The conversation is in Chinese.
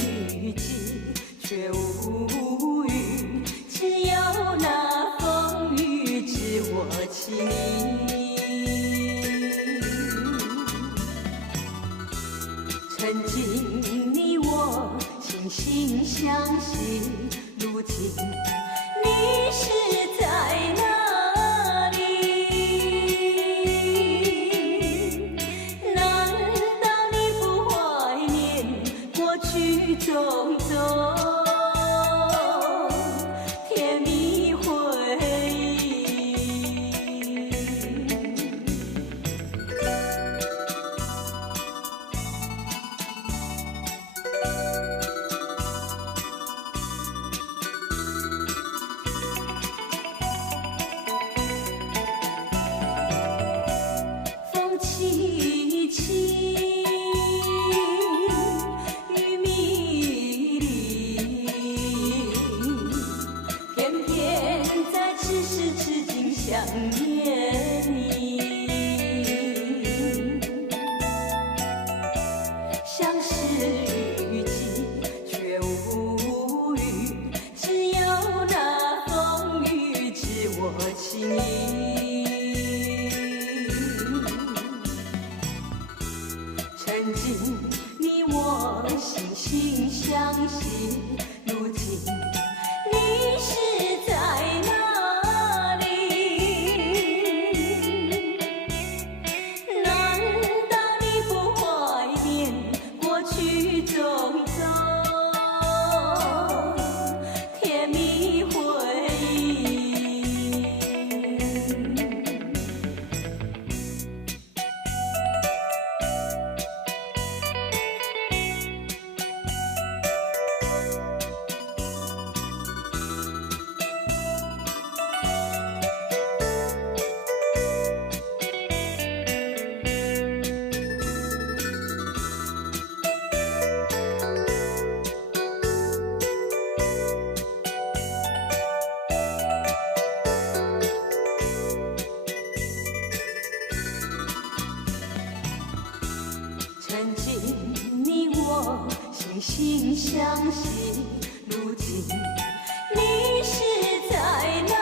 雨季却无语，只有那风雨知我情。曾经你我惺惺相惜，如今你是在哪里？难道你不怀念过去种种甜蜜回忆？风凄凄，雨迷离，偏偏在此时此景想念你。相识雨季却无语，只有那风雨知我情意。曾经你我惺惺相惜，如今你是在哪里？难道你不怀念过去种种甜蜜回忆？曾经你我惺惺相惜，如今你是在哪